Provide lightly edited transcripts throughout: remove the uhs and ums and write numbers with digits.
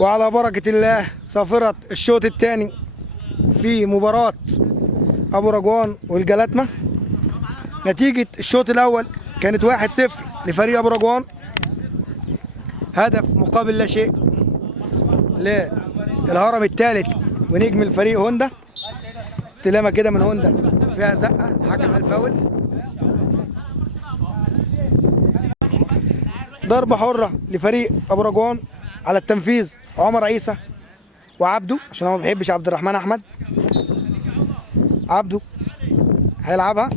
وعلى بركة الله صافرة الشوط الثاني في مباراة أبو رجوان والجلاتمة. نتيجة الشوط الأول كانت 1-0 لفريق أبو رجوان، هدف مقابل لا شيء للهرم الثالث ونجم الفريق هوندا. استلامة كده من هوندا فيها زقة، الحكم قال فاول. ضربة حرة لفريق أبو رجوان على التنفيذ عمر عيسى وعبده، عشان هو ما بيحبش عبد الرحمن أحمد. عبده هيلعبها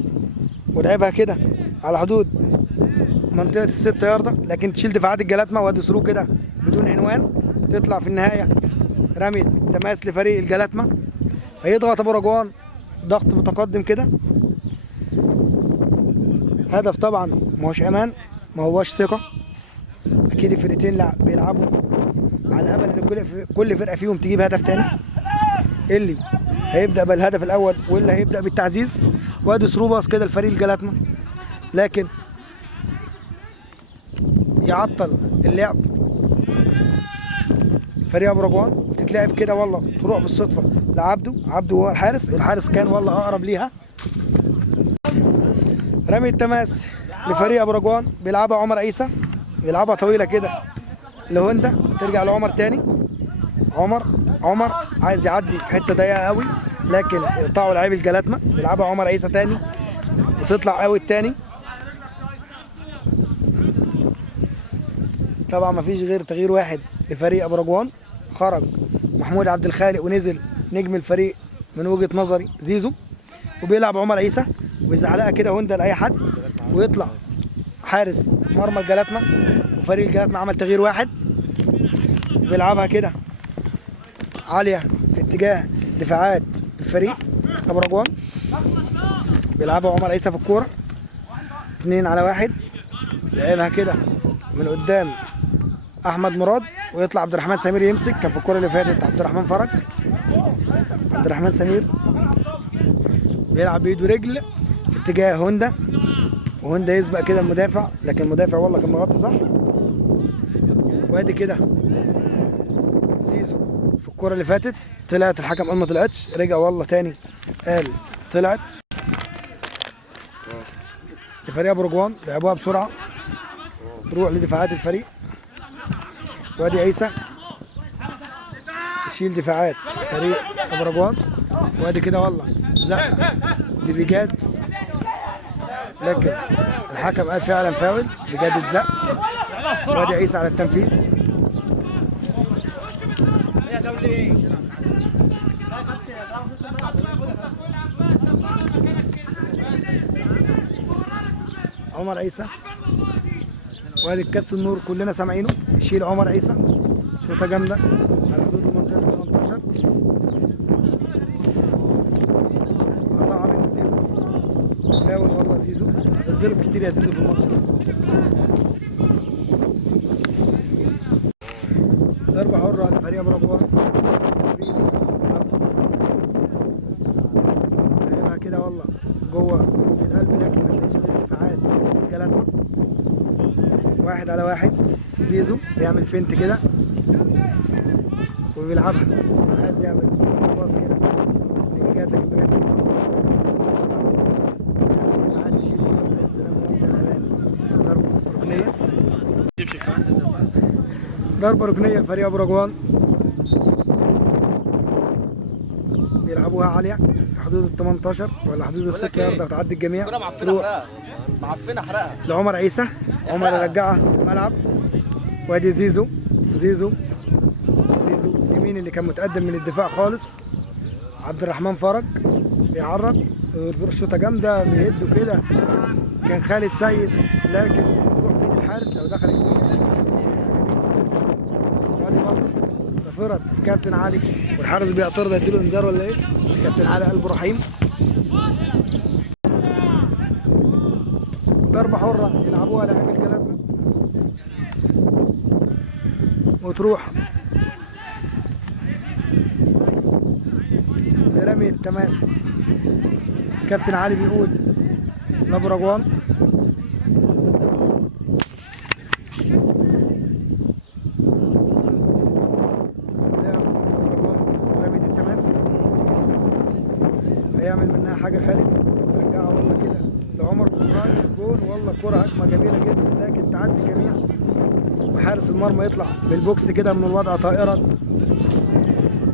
ولعبها كده على حدود منطقة ال6 ياردة، لكن تشيل دفاعات الجلاتمة وادي ثرو كده بدون عنوان، تطلع في النهاية رمية تماس لفريق الجلاتمة. هيضغط أبو رجوان ضغط متقدم كده. هدف طبعا ما هوش أمان، ما هوش ثقة. أكيد الفرقتين بيلعبوا على أمل إن كل فرقة فيهم تجيب هدف تاني، اللي هيبدأ بالهدف الأول واللي هيبدأ بالتعزيز. وادي ثرو باص كده لفريق الجلاتمة، لكن يعطل اللعب فريق ابو رجوان وتتلعب كده والله تروح بالصدفه لعبده. عبده هو الحارس كان والله اقرب ليها. رمي التماس لفريق ابو رجوان بيلعبها عمر عيسى، بيلعبها طويله كده لهوندا، ترجع لعمر تاني. عمر عايز يعدي في حته ضيقه قوي، لكن يقطعوا لعيب الجلاتمه. بيلعبها عمر عيسى تاني وتطلع قوي التاني. طبعا مفيش غير تغيير واحد لفريق ابو رجوان، خرج محمود عبد الخالق ونزل نجم الفريق من وجهة نظري زيزو، وبيلعب عمر عيسى ويزعلقها كده هوندا لاي حد، ويطلع حارس مرمى الجلاتمة. وفريق الجلاتمة عمل تغيير واحد، بيلعبها كده عالية في اتجاه دفاعات الفريق ابو رجوان. بيلعبها عمر عيسى في الكورة 2-على-1، لعبها كده من قدام احمد مراد، ويطلع عبد الرحمن سمير يمسك. كان في الكوره اللي فاتت عبد الرحمن فرج. عبد الرحمن سمير بيلعب بايده رجل في اتجاه هوندا، وهوندا يسبق كده المدافع، لكن المدافع والله كان مغطي صح. وادي كده زيزو في الكوره اللي فاتت طلعت، الحكم قال ما طلعتش، رجع والله تاني قال طلعت. لفريق ابو رجوان لعبوها بسرعه تروح لدفاعات الفريق. وادي عيسى يشيل دفاعات فريق ابو رجوان، وادي كده والله زقه لبجاد، لكن الحكم قال فعلا فاول، بجاد اتزق. وادي عيسى على التنفيذ. عمر عيسى وادي الكابتن نور كلنا سامعينه، يشيل عمر عيسى شوطه جامده على حدود المنطقه 18. قطعها منه زيزو، فاول والله. زيزو هتتضرب كتير يا زيزو في الماتش ده. ضربه حره لفريق ابو رجوان، لعبها كده والله جوه في القلب، لكن ما تلاقيش غير دفاعات الجلاتمة. 1-على-1. زيزو بيعمل فينت كده وبيلعبها، عايز يعمل باص كده لبجاد، لكن بجد دفاعات تشيل السلام ومبدا الامان. ضربه ركنيه، ضربه ركنيه لفريق ابو رجوان. بيلعبوها عاليه في حدود ال 18 ولا حدود ال6 ياردة، تعدي الجميع. معفنه حرقها لعمر عيسى، عمر يرجعها الملعب. وادي زيزو اليمين اللي كان متقدم من الدفاع خالص. عبد الرحمن فرج بيعرض شوطه جامده بيهدوا كده، كان خالد سيد، لكن تروح في ايد الحارس لو دخل الجول. وادي والله صفرت كابتن علي، والحارس بيعترض يديله انذار ولا ايه؟ كابتن علي قلبه رحيم. ضربة حرة يلعبوها لاعبي الجلاتمة وتروح لرمي التماس. كابتن علي بيقول لابو رجوان حاجه خالد، ترجعها والله كده لعمر بخاري جون. والله كرة هجمه جميله جدا لكن تعدي الجميع وحارس المرمى يطلع بالبوكس كده من الوضع طائرا.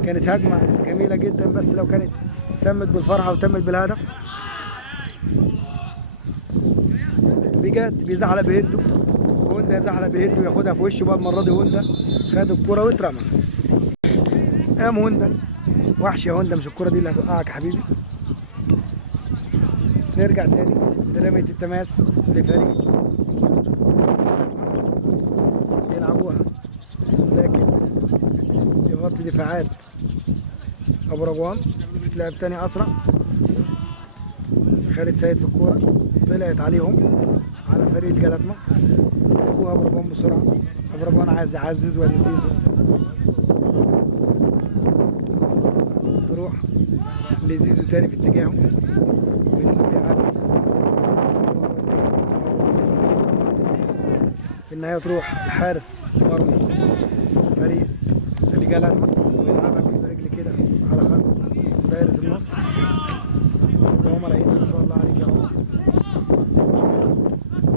كانت هجمه جميله جدا بس لو كانت تمت بالفرحه وتمت بالهدف. بجد بيزحلق بيده، هوندا يزحلق بيده وياخدها في وشه بقى. المره دي هوندا خد الكرة واترمى. قام هوندا وحش يا هوندا، مش الكرة دي اللي هتوقعك يا حبيبي. نرجع تاني لرمية التماس لفريق يلعبوها لكن يغطي دفاعات ابو رجوان. تتلعب تاني اسرع. خالد سيد في الكورة طلعت عليهم على فريق الجلاتما. يلعبوها ابو رجوان بسرعة. ابو رجوان عايز يعزز وادي زيزو تروح لزيزو تاني في اتجاهه وزيزو بيعافي في النهاية تروح الحارس مرمى فريق الجلاتما ويلعبها برجل كده على خط دايرة النص. عمر عيسى ما شاء الله عليك يا عمر.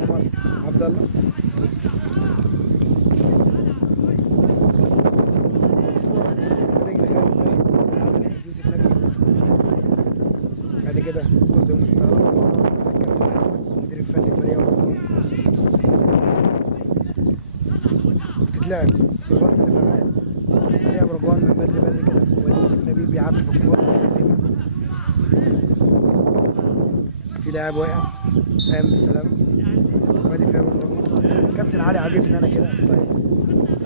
عمر عبد الله رجل خالد سيد يلعب ناحية يوسف نبيل. بعد كده جزء من استعراض مهارات الكابتن محمد المدير الفني لفريق ابو رجوان. تتلعب تغطي دفاعات فريق ابو رجوان من بدري كده وادي يوسف نبيل بيعافر في الكورة مش هيسيبها. في لاعب واقع قام بالسلامة وادي فيها بالرغم. كابتن علي عاجبني انا كده ستايل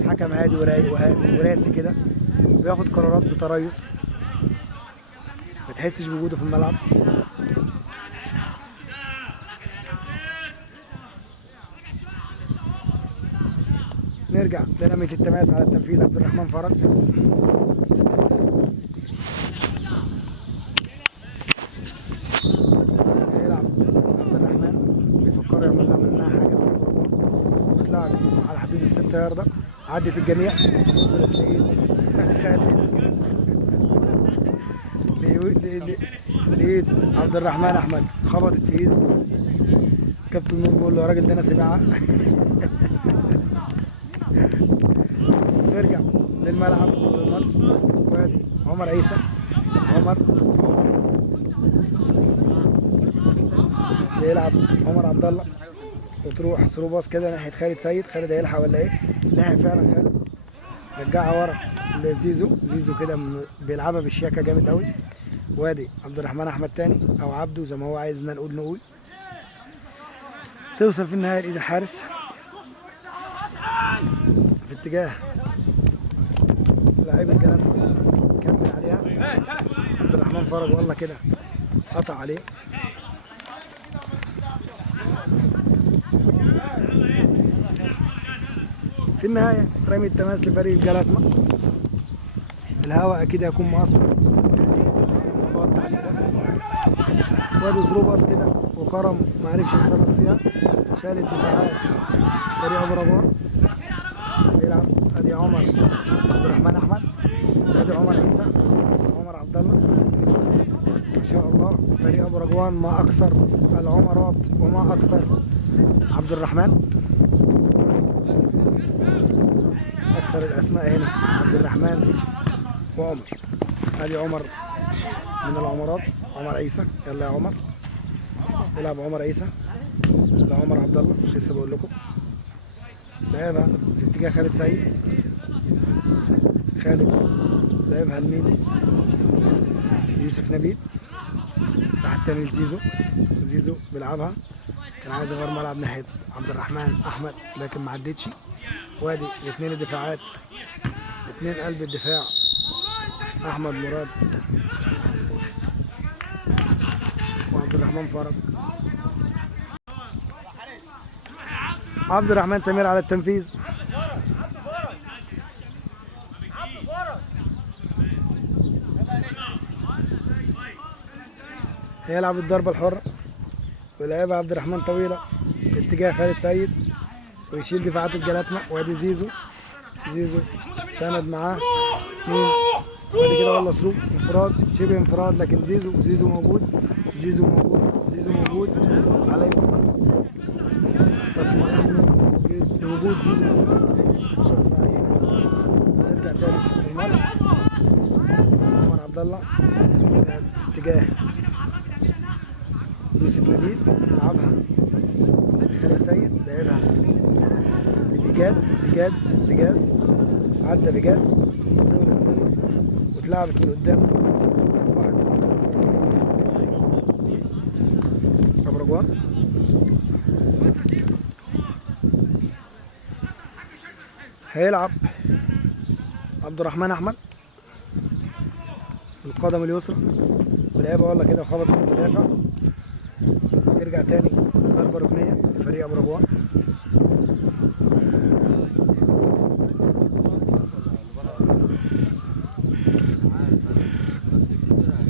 حكم هادي ورايق وراسي كده بياخد قرارات بتريث ما تحسش بوجوده في الملعب. نرجع لرمية التماس على التنفيذ عبد الرحمن فرج. هيلعب عبد الرحمن بيفكروا يعملوا منها حاجة في الأبرقان. بتلعب على حدود ال6 ياردة عدت الجميع وصلت لإيد خالد لإيد عبد الرحمن أحمد خبطت في إيده. كابتن نور بيقول له يا راجل ده أنا سباعة. نرجع للملعب والماتش وادي عمر عيسى. عمر بيلعب عمر عبد الله وتروح ثرو باص كده ناحيه خالد سيد. خالد هيلحق ولا ايه؟ لاحق فعلا خالد. رجعها ورا لزيزو. زيزو كده بيلعبها بالشياكه جامد قوي. وادي عبد الرحمن احمد تاني او عبده زي ما هو عايزنا نقول. توصل في النهايه لايد الحارس في اتجاه لاعب الجلاتما. كمل عليها عبد الرحمن فرج والله كده قطع عليه. في النهاية رمي التماس لفريق الجلاتما. الهواء أكيد هيكون مؤثر على موضوع التعليق ده. وادي ثرو باص كده وكرم ما عرفش يتصرف فيها. شال الدفاعات فريق أبو رجوان. بيلعب ادي عمر عبد الرحمن احمد ادي عمر عيسى عمر عبد الله. ما شاء الله فريق ابو رجوان ما اكثر العمرات وما اكثر عبد الرحمن. اكثر الاسماء هنا عبد الرحمن وعمر. ادي عمر من العمرات عمر عيسى. يلا يا عمر يلعب عمر عيسى لعمر عبد الله. مش لسه بقول لكم لعبها في اتجاه خالد سيد. خالد لعبها لمين؟ يوسف نبيل. راح التاني لزيزو. زيزو بيلعبها كان عايز يغير ملعب ناحيه عبد الرحمن احمد لكن ما عدتش. وادي الاثنين الدفاعات اثنين قلب الدفاع احمد مراد وعبد الرحمن فرج. عبد الرحمن سمير على التنفيذ. هيلعب الضربة الحرة ويلعبها عبد الرحمن طويلة اتجاه خالد سيد ويشيل دفاعات الجلاتما. وادي زيزو. زيزو سند معاه مين؟ وبعد كده والله ثرو انفراد شبه انفراد، لكن زيزو موجود، زيزو موجود. عليكم ان تطمئنوا لوجود زيزو في الفريق ما شاء الله عليه. نرجع تاني للماتش. عمر عبد الله في اتجاه يوسف نبيل، يلعبها خالد سيد، لعبها لبيجاد، عدى بيجاد، طولت منه واتلعبت من قدام، اصبحت ابرجوان. هيلعب عبد الرحمن احمد بالقدم اليسرى، ولعبها والله كده وخبطت في المدافع. ترجع تاني ضربه ركنيه لفريق ابرجوان.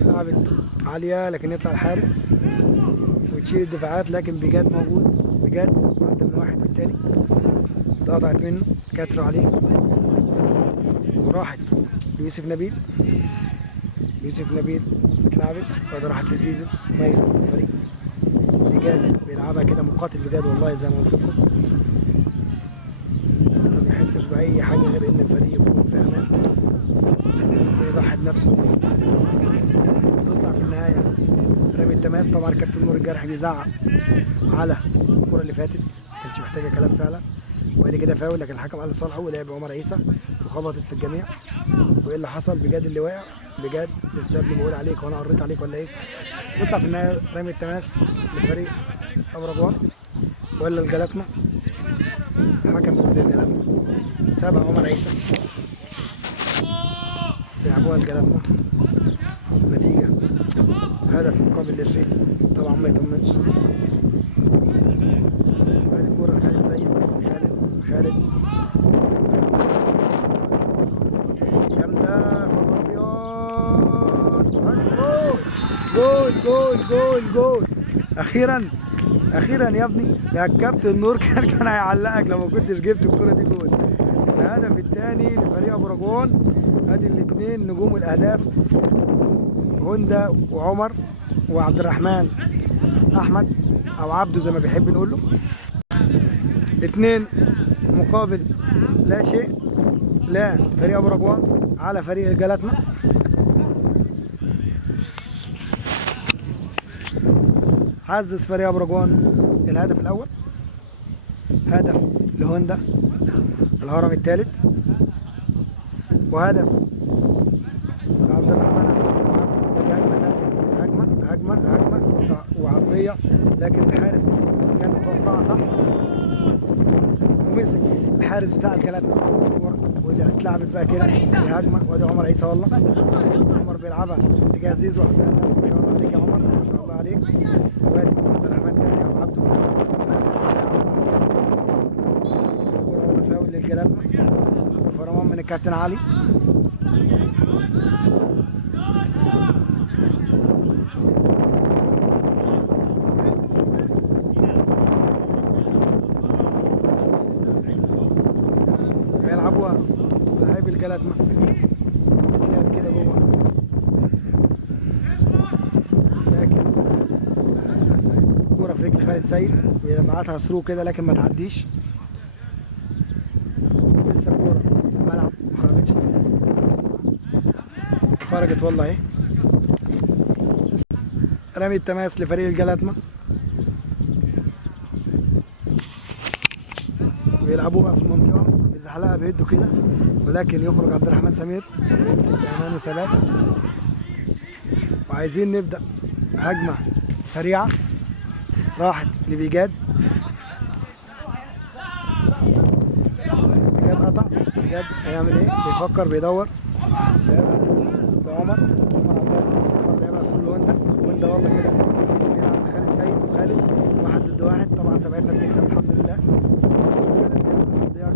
لعبت عاليه لكن يطلع الحارس وتشيل الدفاعات، لكن بجد موجود، وعدى من واحد والتاني، اتقطعت منه، كتروا عليه وراحت ليوسف نبيل. اتلعبت وبعد راحت لزيزو مايسترو الفريق. بجد بيلعبها كده مقاتل بجد والله زي ما قلت لكم، ما بيحسش باي حاجه غير ان الفريق يكون في امان، يضحي بنفسه. وتطلع في النهايه رمي التماس. طبعا كابتن نور الجرح بيزعق على الكره اللي فاتت، ما كانش محتاجه كلام فعلا. وبعد كده فاول، لكن الحكم قال لصالحه ولعب عمر عيسى وخبطت في الجميع. وايه اللي حصل؟ بجد اللي واقع بجد السبب اللي بقول عليك وانا قريت عليك ولا ايه؟ تطلع في النهايه رمي التماس لفريق ابرجوان ولا الجلاتنا. الحكم بيقول الجلاتنا، سابها عمر عيسى، لعبوها الجلاتنا. نتيجه هدف مقابل لا شيء، طبعا ما يطمنش. بعد الكوره خالد سيد، خالد جامده، خبر ابيض، جول. اخيرا يا ابني يا كابتن نور، كان هيعلقك لو ما كنتش جبت الكوره دي جول. الهدف الثاني لفريق ابرجوان. ادي الاثنين نجوم الاهداف، هوندا وعمر وعبد الرحمن احمد او عبده زي ما بيحب نقول له. 2 مقابل لا شيء، لا فريق ابرجوان على فريق الجلاتنا. عزز فريق ابرجوان الهدف الاول، هدف لهوندا الهرم الثالث، وهدف عبد الرحمن احمد. هجمه وعرضيه، لكن الحارس كان متوقعها صح ومسك الحارس بتاع الجلاتنا الكوره، واللي اتلعبت بقى كده هجمه. وادي عمر عيسى، والله عمر بيلعبها اتجاه زيزو، عمال نفسه ما شاء الله عليك يا عمر، ما شاء الله عليك. وادي عبد الرحمن تاني يا ابو عبده، الكوره والله فاول للجلاتنا، فرمان من الكابتن علي. هيلعبوها لاعبي الجلاتنا، تتلعب كده جوه، لكن كوره في رجل خالد سيد ويبعتها ثرو كده لكن ما تعديش. لسه كوره في الملعب ما خرجتش، خرجت والله اهي. رمي التماس لفريق الجلاتنا، بيلعبوها في المنطقه، بيزحلقها بيده كده، ولكن يخرج عبد الرحمن سمير ويمسك بامان وثبات. وعايزين نبدا هجمه سريعه، راحت لبيجاد، قطع. بيجاد هيعمل ايه؟ بيفكر بيدور، لعمر عبد الله، عمر لعبها اصلا لهوندا، والله كده بيلعب مع خالد سيد، وخالد 1 ضد 1. طبعا سبعتنا بتكسب الحمد لله.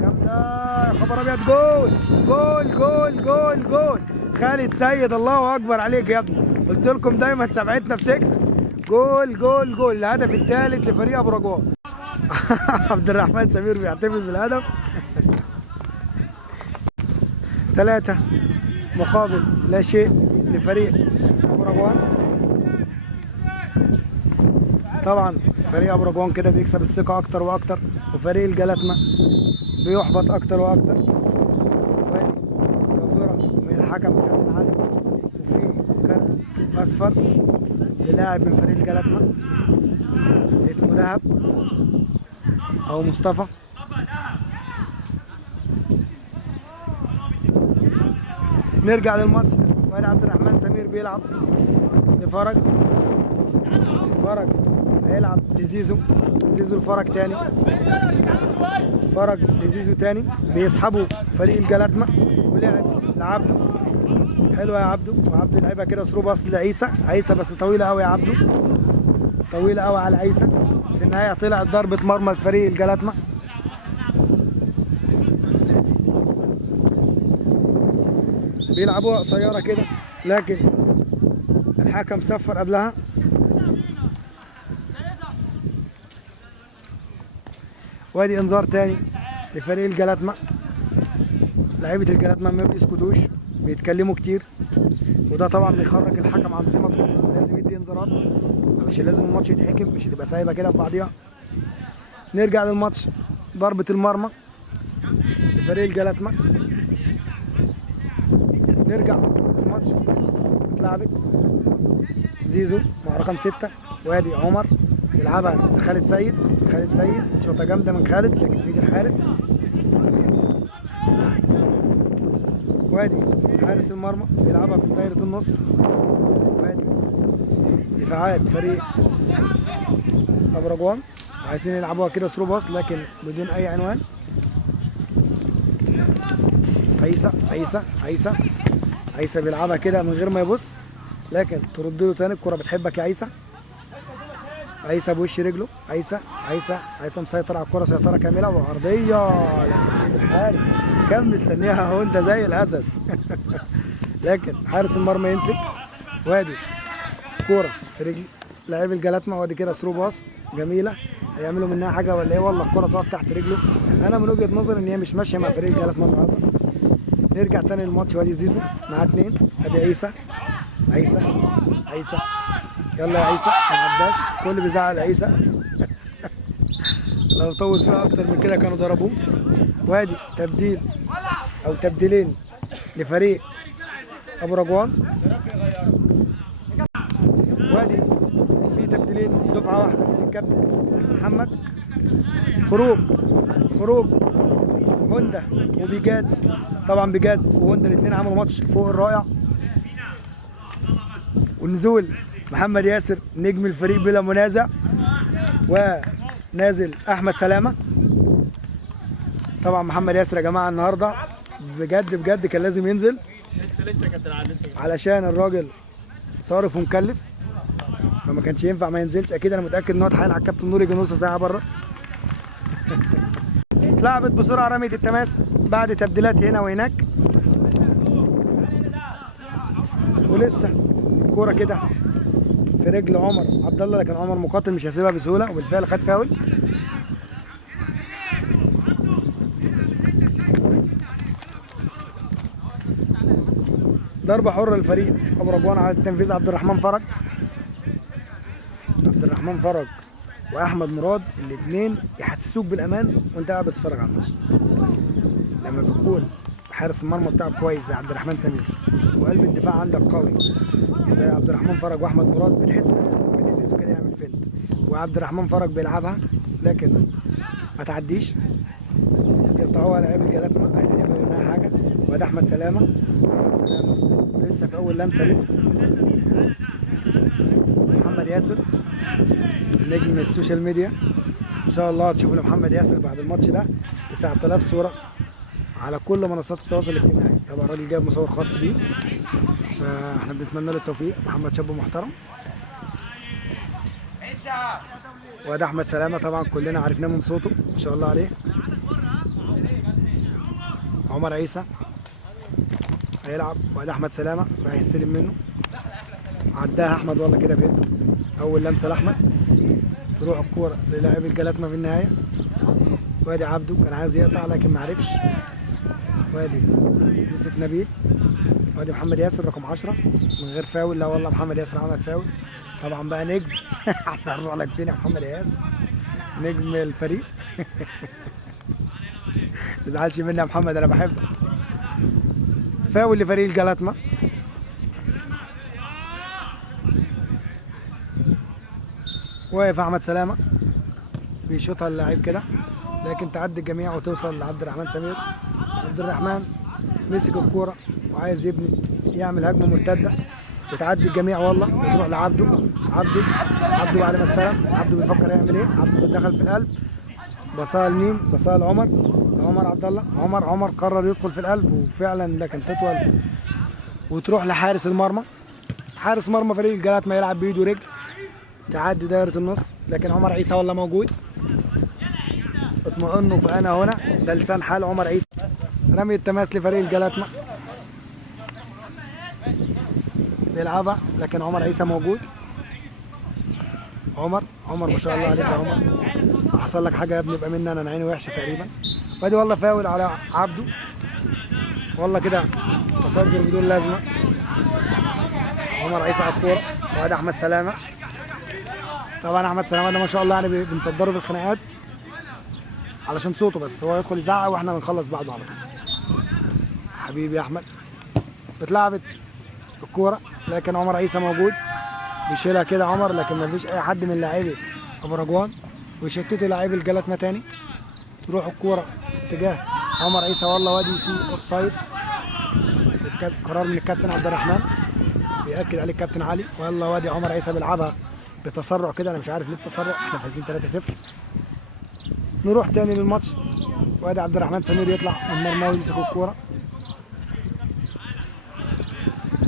جامده، خبر ابيض، جول خالد سيد، الله اكبر عليك يا ابني، قلت لكم دايما سبعتنا بتكسب. جول الهدف الثالث لفريق ابرجوان. عبد الرحمن سمير بيحتفل بالهدف. 3 مقابل لا شيء لفريق ابو رجوان. طبعا فريق ابو رجوان كده بيكسب الثقه اكتر واكتر، وفريق الجلاتمه بيحبط اكتر واكتر. وادي صافره من الحكم كابتن علي، وفي كارت اصفر للاعب من فريق الجلاتمه اسمه دهب او مصطفى. نرجع للماتش. وادي عبد الرحمن سمير بيلعب لفرج. فرج هيلعب لزيزو. زيزو لفرج تاني. فرج لزيزو تاني. بيسحبوا فريق الجلاتمه ولعب لعبده. حلوه يا عبده، وعبده لعبها كده ثرو باص لعيسى. عيسى بس طويله قوي يا عبده، طويله قوي على عيسى. في النهايه طلعت ضربه مرمى لفريق الجلاتمه. بيلعبوها قصيره كده لكن الحكم صفر قبلها. وادي انذار تاني لفريق الجلاتمه. لعيبه الجلاتمه ما بيسكتوش، بيتكلموا كتير، وده طبعا بيخرج الحكم عن سمته. لازم يدي انذارات، مش لازم الماتش يتحكم، مش هتبقى سايبه كده في بعضيها. نرجع للماتش. ضربه المرمى لفريق الجلاتمه. نرجع للماتش. اتلعبت زيزو مع رقم 6. وادي عمر يلعبها لخالد سيد. خالد سيد شوطه جامده من خالد لكن في ايد الحارس. وادي حارس المرمى بيلعبها في دايره النص. وادي دفاعات فريق ابو رجوان عايزين يلعبوها كده ثرو باص لكن بدون اي عنوان. عيسى بيلعبها كده من غير ما يبص لكن ترد له تاني. الكرة بتحبك يا عيسى بوش رجله. عيسى مسيطر على الكرة سيطرة كاملة وعرضية لكن ايد الحارس كان مستنيها هوندا زي الأسد. لكن حارس المرمى يمسك. وادي كورة في رجل لاعب الجلاتمة. وادي كده ثرو باص جميلة. هيعملوا منها حاجة ولا ايه؟ والله الكرة تقف تحت رجله. أنا من وجهة نظري إن هي مش ماشية مع فريق الجلاتمة النهاردة. نرجع تاني للماتش. وادي زيزو مع 2. ادي عيسى يلا يا عيسى ما عداش. كل بيزعل عيسى. لو طول فيها اكتر من كده كانوا ضربوه. وادي تبديل او تبديلين لفريق ابو رجوان. وادي في تبديلين دفعه واحده للكابتن محمد. خروج هوندا وبيجاد. طبعا بيجاد وهوندا الاثنين عملوا ماتش فوق الرائع. ونزول محمد ياسر نجم الفريق بلا منازع، ونازل احمد سلامه. طبعا محمد ياسر يا جماعه النهارده بجد كان لازم ينزل علشان الراجل صارف ومكلف، فما كانش ينفع ما ينزلش. اكيد انا متاكد ان هو اتحايل على الكابتن نور يجي نص ساعه بره. اتلعبت بسرعه رميه التماس بعد تبديلات هنا وهناك. ولسه الكوره كده في رجل عمر عبد الله لكن عمر مقاتل مش هيسيبها بسهوله وبالفعل خد فاول. ضربه حره للفريق ابو رجوان على التنفيذ عبد الرحمن فرج واحمد مراد. الاثنين يحسسوك بالامان وانت قاعد بتتفرج على الماتش. لما بتكون حارس المرمى بتاعك كويس زي عبد الرحمن سمير وقلب الدفاع عندك قوي زي عبد الرحمن فرج واحمد مراد، بتحس ان زيزو كده يعمل فنت وعبد الرحمن فرج بيلعبها لكن ما تعديش. يقطعوها لاعب الجلاتمه عايزين يعملوا منها حاجه. وادي احمد سلامه لسه في اول لمسه دي. محمد ياسر نجم السوشيال ميديا. ان شاء الله هتشوفوا لمحمد ياسر بعد الماتش ده 9000 صوره على كل منصات التواصل الاجتماعي. طبعا الراجل جايب مصور خاص بيه، فاحنا بنتمنى له التوفيق. محمد شاب محترم. وادي احمد سلامه طبعا كلنا عرفناه من صوته ما شاء الله عليه. عمر عيسى هيلعب. وادي احمد سلامه راح يستلم منه، عداها احمد والله كده بيده. اول لمسه لاحمد تروح الكوره للاعب الجلاتمه في النهايه. وادي عبده كان عايز يقطع لكن ما عرفش. وادي يوسف نبيل، وادي محمد ياسر رقم 10 من غير فاول. لا والله محمد ياسر عمل فاول طبعا بقى نجم. احنا هنروح لك فين يا محمد ياسر؟ نجم الفريق. ما تزعلش مني يا محمد انا بحبك. فاول لفريق الجلاتما. واقف احمد سلامه بيشوطها اللاعب كده لكن تعدي الجميع وتوصل لعبد الرحمن سمير. عبد الرحمن مسك الكوره وعايز يبني يعمل هجمه مرتده وتعدي الجميع والله وتروح لعبده. عبده بعد ما استلم عبده بيفكر يعمل ايه. عبده دخل في القلب بصاها لمين؟ بصاها لعمر عبد الله. عمر قرر يدخل في القلب وفعلا لكن تطول وتروح لحارس المرمى. حارس مرمى فريق الجلاتما يلعب بايده ورجل تعدي دايره النص لكن عمر عيسى والله موجود. اطمئنوا فانا هنا. ده لسان حال عمر عيسى. رمي التماس لفريق الجلاتما بيلعبها لكن عمر عيسى موجود. عمر ما شاء الله عليك يا عمر. حصل لك حاجه يا ابني يبقى مني انا عيني وحشه تقريبا. وادي والله فاول على عبده والله كده تصدر بدون لازمه. عمر عيسى على الكوره وادي احمد سلامه. طبعا احمد سلامه ده ما شاء الله يعني بنصدره في الخناقات علشان صوته بس هو يدخل يزعق واحنا بنخلص بعضه على طول. حبيبي يا احمد. اتلعبت الكوره لكن عمر عيسى موجود بيشيلها كده عمر لكن ما فيش اي حد من لاعبي ابو رجوان ويشتتوا لاعبي الجلاتما تاني. تروح الكوره في اتجاه عمر عيسى والله وادي في اوف سايد. قرار من الكابتن عبد الرحمن بيأكد عليه الكابتن علي. والله وادي عمر عيسى بيلعبها بتسرع كده انا مش عارف ليه التسرع. احنا فايزين 3-0. نروح تاني للماتش وادي عبد الرحمن سمير يطلع من مرمى ويمسك الكوره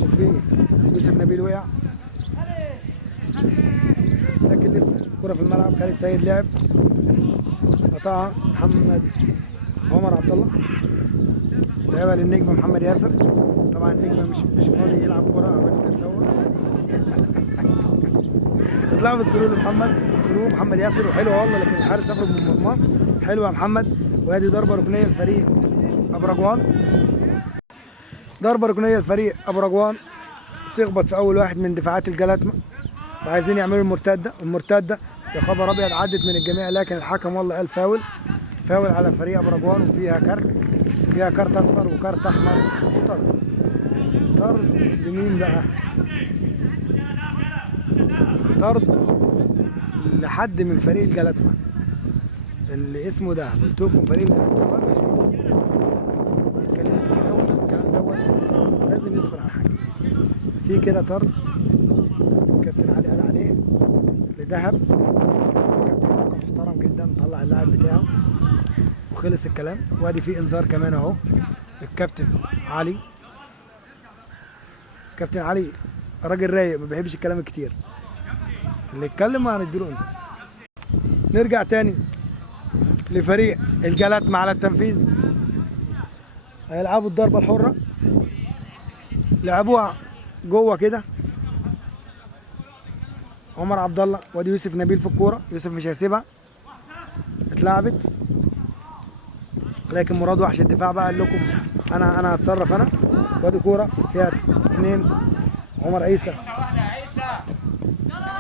وفي يوسف نبيل وقع لكن لسه الكوره في الملعب. خالد سيد لعب قطعها عمر عبد الله لعبها للنجم محمد ياسر. طبعا النجم مش فاضي يلعب كوره الراجل كان سوى. اتلعبت سرور محمد ياسر وحلوه والله لكن الحارس يخرج من المرمى. حلوه يا محمد. وادي ضربه ركنيه لفريق ابو رجوان. ضربه ركنيه لفريق ابو رجوان تخبط في اول واحد من دفاعات الجلاتما وعايزين يعملوا المرتده يا خبر ابيض عدت من الجميع لكن الحكم والله قال فاول على فريق ابو رجوان وفيها كارت اصفر وكارت احمر طرد لمين بقى؟ طرد لحد من فريق الجلاتما اللي اسمه ده. قلت لكم فريق الجلاتما ما بيسكتوش بيتكلموا كتير قوي. الكلام دوت لازم يصبر على حاجه. في كده طرد الكابتن علي قال عليه لدهب. الكابتن بركه محترم جدا طلع اللاعب بتاعه وخلص الكلام. وادي في انذار كمان اهو الكابتن علي. كابتن علي راجل رايق ما بيحبش الكلام الكتير. اللي يتكلم هنديله انذار. نرجع تاني لفريق الجلاتما على التنفيذ. هيلعبوا الضربه الحره. لعبوها جوه كده عمر عبد الله وادي يوسف نبيل في الكوره. يوسف مش هيسيبها. اتلعبت لكن مراد وحش الدفاع بقى قال لكم انا هتصرف انا. وادي كوره فيها 2 عمر عيسى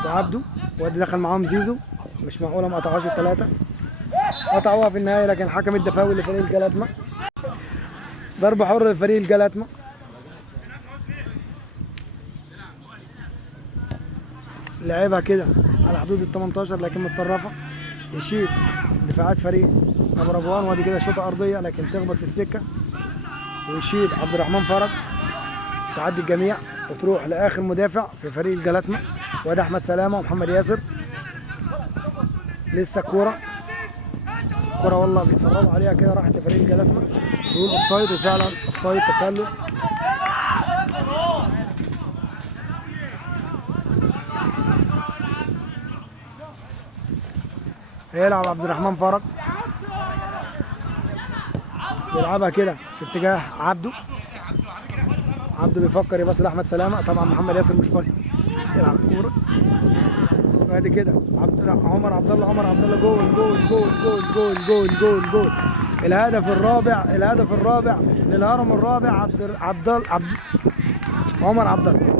وعبده. وادي دخل معاهم زيزو مش معقوله ما قطعوهاش الثلاثه. قطعوها في النهايه لكن حكم الدفاوي لفريق الجلاتما. ضربه حره لفريق الجلاتما. لعبها كده على حدود ال 18 لكن متطرفه يشيل دفاعات فريق ابو رجوان. وادي كده شوطه ارضيه لكن تخبط في السكه ويشيل عبد الرحمن فرج تعدي الجميع وتروح لاخر مدافع في فريق الجلاتما وادي احمد سلامه ومحمد ياسر. لسه الكوره والله بيتفرجوا عليها كده راحت لفريق الجلاتما تقول اوف سايد وفعلا اوف سايد تسلل. هيلعب عبد الرحمن فرج بيلعبها كده في اتجاه عبده بيفكر يباصي لاحمد سلامه. طبعا محمد ياسر مش فاضي يلعب الكوره. وادي كده عمر عبد الله جول. الهدف الرابع للهرم الرابع عمر عبد الله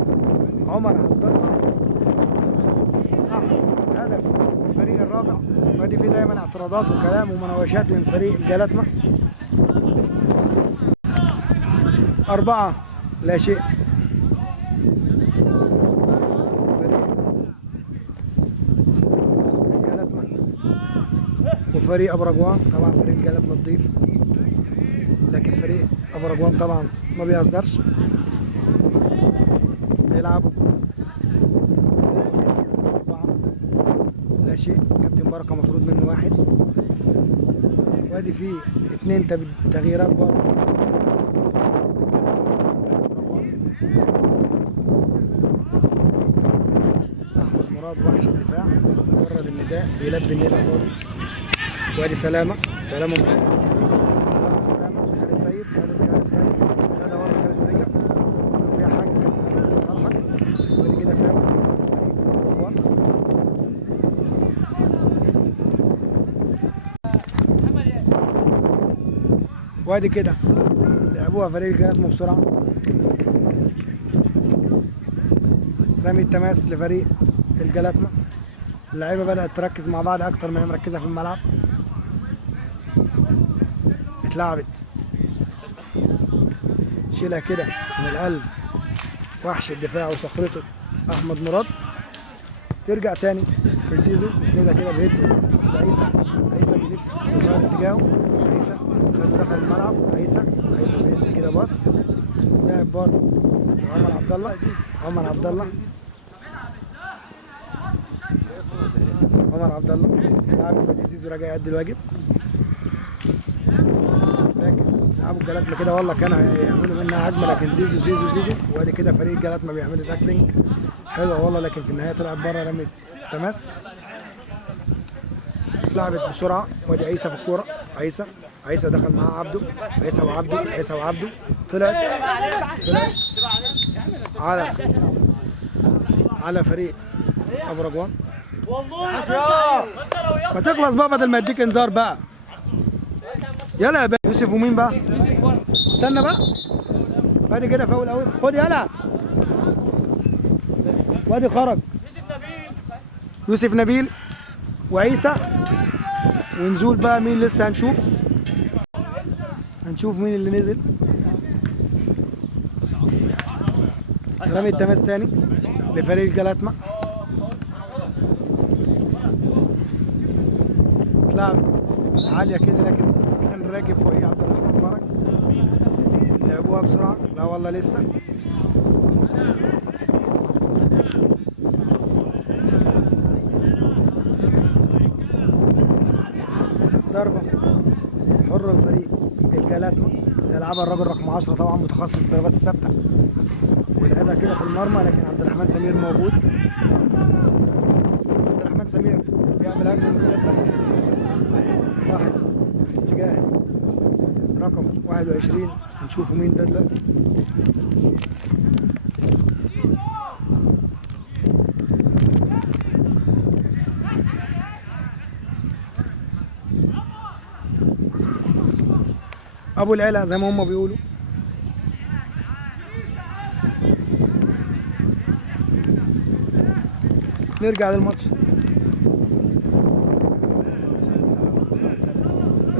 احرز هدف الفريق الرابع. وادي فيه دايما اعتراضات وكلام ومناوشات من فريق الجلاتمة. 4-0 الجلاتمة وفريق ابو رجوان. طبعا فريق الجلاتمة نضيف، لكن فريق ابو رجوان طبعا ما بيهزرش، بيلعبوا 4-0. كابتن بركه مطرود منه 1. وادي فيه 2 تغييرات برضه. احمد مراد وحش الدفاع مجرد النداء بيلبي النداء فاضي. وادي سلامه مش سلامه خالد سيد خدها ولا خالد ورجع فيها حاجه. الكابتن عماد صالحك. وادي كده فاول وادي كده لعبوها فريق الجلاتمة بسرعه. رمي التماس لفريق الجلاتمة. اللعيبه بدات تركز مع بعض اكتر ما هي مركزه في الملعب. اتلعبت شيلها كده من القلب وحش الدفاع وصخرته احمد مراد. ترجع تاني لزيزو يسندها كده بيده عيسى بيلف يغير اتجاهه. عيسى دخل الملعب. عيسى بيدي كده باص. لعب باص عمر عبد الله لاعب زيزو راجع يأدي الواجب. لكن لعبوا الجلاتمة كده والله كانوا هيعملوا منها هجمه، لكن زيزو. وادي كده فريق الجلاتمة بيعملوا تاكلينج حلوه والله، لكن في النهايه طلعت بره رمي تماس. اتلعبت بسرعه. وادي عيسى في الكوره. عيسى دخل معاه عبده. عيسى وعبده طلعت على فريق ابو رجوان. ما تخلص بقى بدل ما يديك انذار بقى. يلا يا باشا. يوسف ومين بقى؟ استنى بقى. ادي كده فاول اوت. خد يلا. وادي خرج يوسف نبيل وعيسى. ونزول بقى مين لسه هنشوف مين اللي نزل. رمي التماس تاني لفريق الجلاتمة. اتلعبت عالية كده لكن كان راكب فوقيه عبد الرحمن فرج. لعبوها بسرعة. لا والله لسه. ضربة حرة لفريق الجلاتمة. يلعبها الراجل رقم 10 طبعا متخصص الضربات الثابتة، ويلعبها كده في المرمى. لكن عبد الرحمن سمير موجود. عبد الرحمن سمير بيعمل هجمة مرتدة راحت في اتجاه رقم 21. هنشوفوا مين ده دلوقتي. ابو العلا زي ما هم بيقولوا. نرجع للماتش.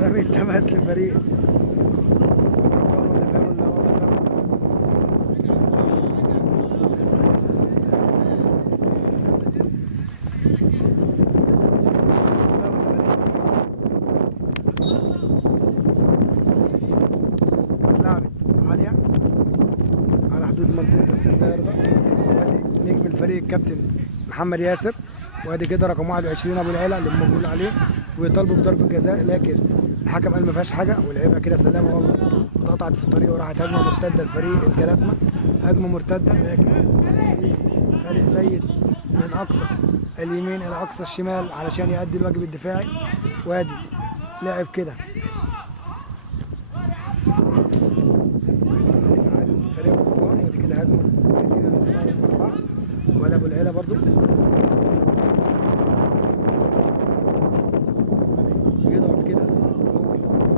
رمي التماس لفريق ولا فاول. لا والله فاول. اتلعبت عالية على حدود منطقة الستة ياردة. وادي نجم الفريق الكابتن محمد ياسر. وادي كده رقم 21 ابو العلا اللي المفروض عليه ويطالبوا بضربة جزاء، لكن الحكم قال ما فيهاش حاجة ولعبها كده سلامة والله. واتقطعت في الطريق وراحت هجمة مرتدة لفريق الجلاتمة. هجمة مرتدة لكن يجي خالد سيد من أقصى اليمين إلى أقصى الشمال علشان يؤدي الواجب الدفاعي. وادي لعب كده فريق الرجوان. وادي كده هجمة عايزين نسمعها مع بعض. وادي أبو العلا برضو يضغط كده هو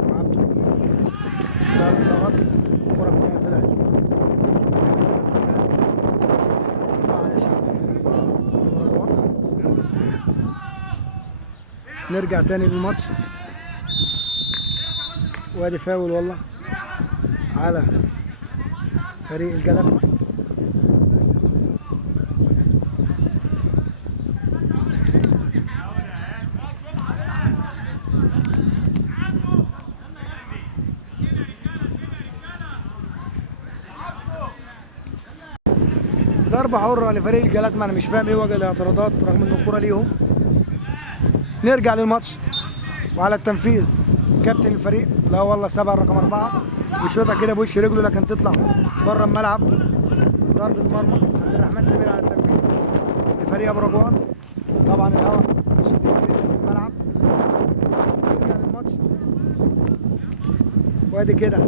وعبده. نرجع تاني للماتش. وادي فاول والله على فريق الجلاتما. ضربة حرة لفريق الجلاتما. انا مش فاهم ايه وجه الاعتراضات رغم ان الكرة ليهم. نرجع للماتش وعلى التنفيذ كابتن الفريق، لا والله سبع رقم 4 بيشوطها كده بوش رجله لكن تطلع بره الملعب. ضربة مرمى عبد الرحمن سمير على التنفيذ لفريق ابو رجوان. طبعا الهواء شديد جدا في الملعب. نرجع للماتش وادي كده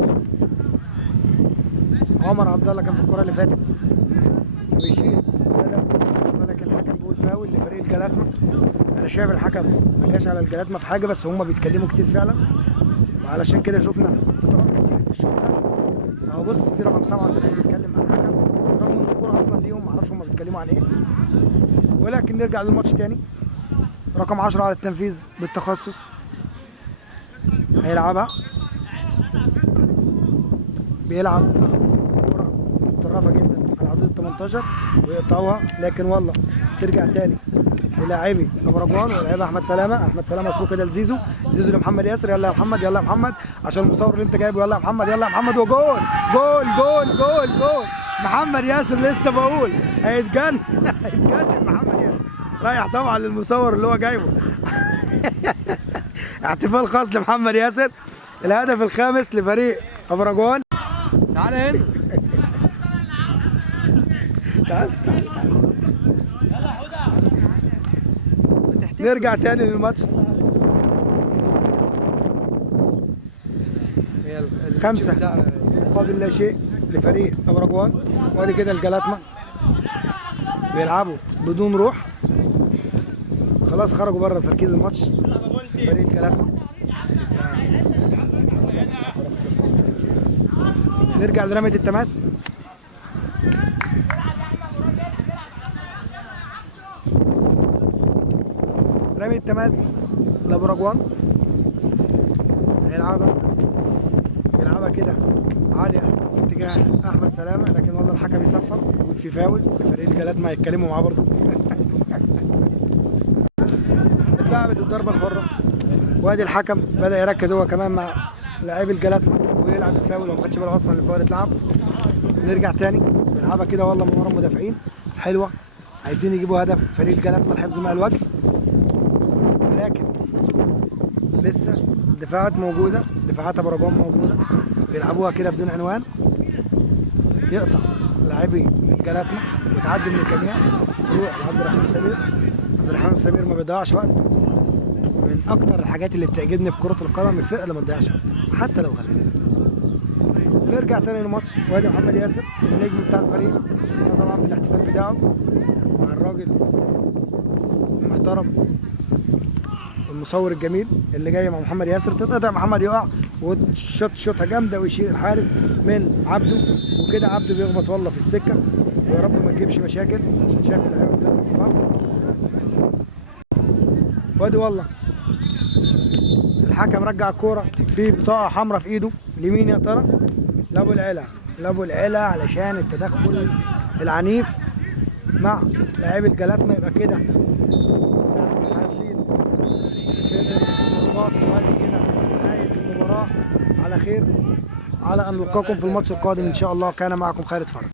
عمر عبد الله كان في الكرة اللي فاتت ويشيل هدف، لكن الحكم بيقول فاول لفريق الجلاتما. انا شايف الحكم ما جاش على الجلاتما في حاجه، بس هم بيتكلموا كتير فعلا وعلشان كده شفنا بتوقف في الشوط ده. اهو بص في رقم 77 بيتكلم مع الحكم رغم ان الكوره اصلا ليهم، ما اعرفش هم بيتكلموا عن ايه. ولكن نرجع للماتش تاني. رقم 10 على التنفيذ بالتخصص هيلعبها، بيلعب كوره متطرفه جدا على حدود ال 18 ويقطعوها، لكن والله ترجع تاني للاعبي ابو رجوان ولاعبي احمد سلامه. احمد سلامه اسلوب كده لزيزو، زيزو لمحمد ياسر، يلا يا محمد يلا يا محمد عشان المصور اللي انت جايبه، يلا يا محمد يلا يا محمد، وجول جول جول جول جول. محمد ياسر لسه بقول هيتجنن هيتجنن محمد ياسر، رايح طبعا للمصور اللي هو جايبه. احتفال خاص لمحمد ياسر. الهدف الخامس لفريق ابو رجوان. تعالى هنا. تعال نرجع تاني للماتش. 5 مقابل لا شيء لفريق ابو رجوان. وادي كده الجلاتما بيلعبوا بدون روح، خلاص خرجوا بره تركيز الماتش فريق الجلاتما. نرجع لرمية التماس. رمي التماس لابو رجوان يلعبها كده عالية في اتجاه احمد سلامه، لكن والله الحكم يصفر يقول في فاول لفريق الجلاتما، هيتكلموا معاه برضه. اتلعبت الضربة الحرة وادي الحكم بدأ يركز هو كمان مع لاعبي الجلاتما ويلعب الفاول وما خدش باله اصلا ان الفاول اتلعب. نرجع تاني بنلعبها كده والله من ورا المدافعين حلوة، عايزين يجيبوا هدف فريق الجلاتما الحفظ ماء الوجه، ولكن لسه الدفاعات موجودة، دفاعات ابو رجوان موجودة، بيلعبوها كده بدون عنوان. يقطع لاعبي الجلاتما وتعدي من الجميع تروح لعبد الرحمن سمير. عبد الرحمن سمير ما بيضيعش وقت، من اكتر الحاجات اللي بتعجبني في كرة القدم الفرقة اللي ما تضيعش وقت حتى لو غلبت. نرجع تاني للماتش وادي محمد ياسر النجم بتاع الفريق، شفنا طبعا بالاحتفال بتاعه مع الراجل المحترم المصور الجميل اللي جاي مع محمد ياسر. تتقطع محمد يقع شوطه جامده ويشيل الحارس من عبده، وكده عبده بيخبط والله في السكه، ويا رب ما تجيبش مشاكل عشان شايف اللعيبه بتضرب في بعض. وادي والله الحكم رجع الكوره في بطاقه حمراء في ايده اليمين يا ترى لابو العلا علشان التدخل العنيف مع لاعبي الجلاتما. يبقى كده متعادلين في النقاط. وادي كده نهايه المباراه على خير، على ان نلقاكم في الماتش القادم ان شاء الله. كان معكم خالد فرج.